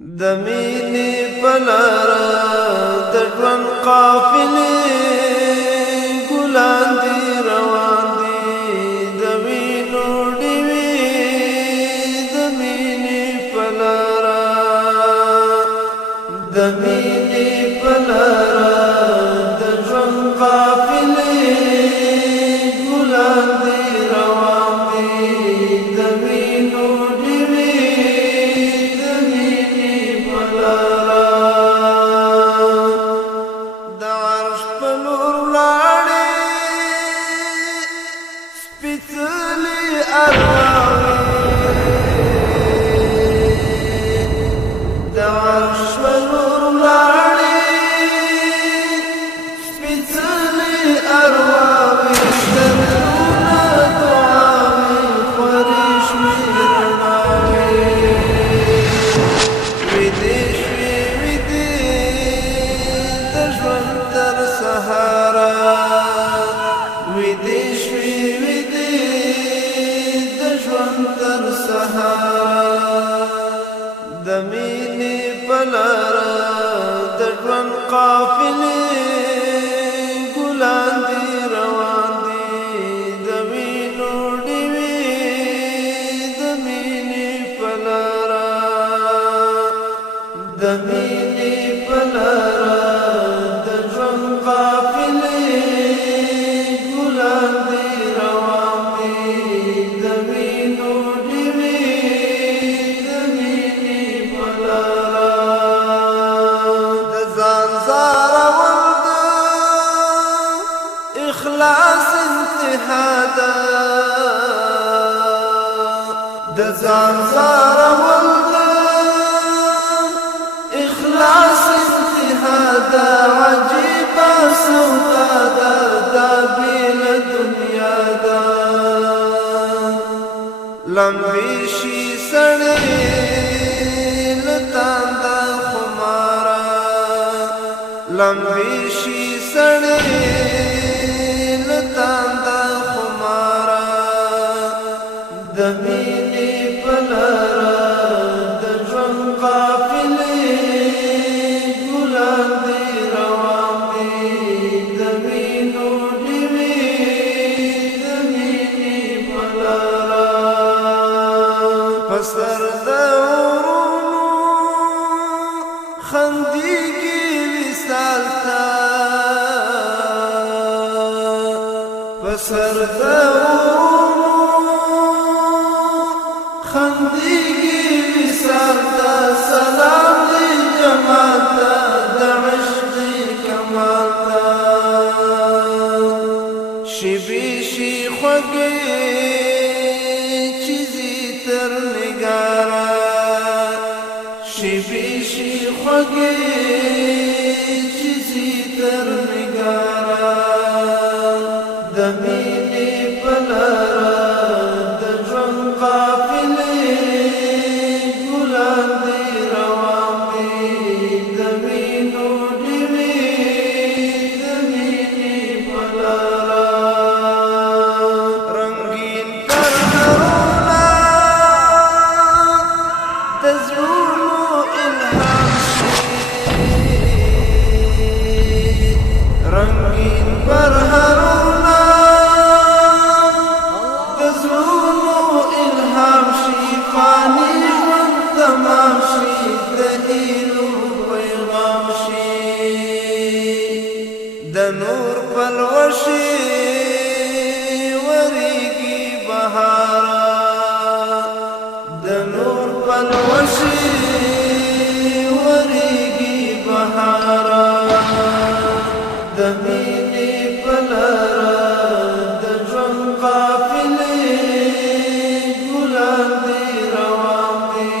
د مینې په لاره د ژوند قافلې ګلان دي روان دي د وینو ډیوې د مینې په لاره د مینې په لاره د ژوند قافلې ګلان دي روان دي د وینو د مینې په لاره د ژوند قافلې ګلان دي روان دي د وینو ډیوې د مینې په لاره د مینې په لاره د ژوند قافلې ګلان دي روان دي د وینو د ځان زارول د اخلاص انتها ده عجیبه سودا ده دا بیل دنیا ده لمبی شي سړی له تانده خماره لمبی شي سړی له تانده خماره د مینې په لاره د ژوند قافلې ګلان دي روان دي د وینو ډیوې د مینې په لاره په سر د غرونو خندېږي وصال ته په سر د خندېږي وصال ته سلام دی جمال ته د عشق کمال ته شیبې شي خوږې چې ځي تر نګاره شیبې شي خوږې چې ځي تر نګاره د مینې په لاره د ژوند قافلې ګلان دي روان دي د وینو ډیوې د مینې په لاره رنګین پرهرونه د زړونو الهام شي رنګین پرهرونه د زړونو الهام شي فاني ژوند تمام شي د هیلو پیغام شي د نور پلوشي وريږي بهار د نور پلوشي وريږي بهار د مینې په لاره د ژوند قافلې ګلان دي روان دي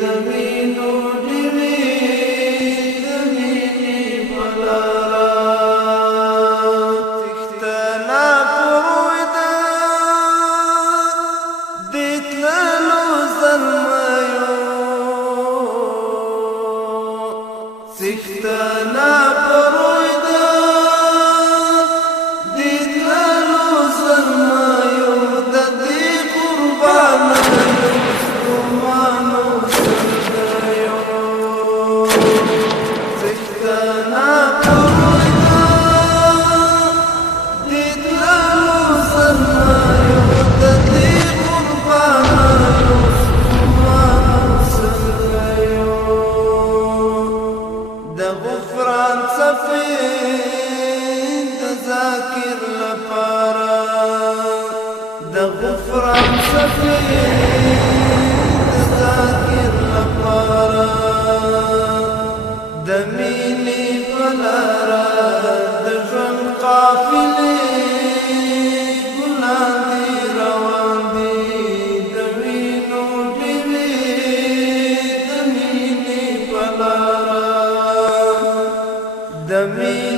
د وینو ډیوې د مینې په لاره څښتنه پرویده د تللو زلمیو څښتنه پرویده د تللو زلمیو د دې قربانیو ستومانو سردیو مين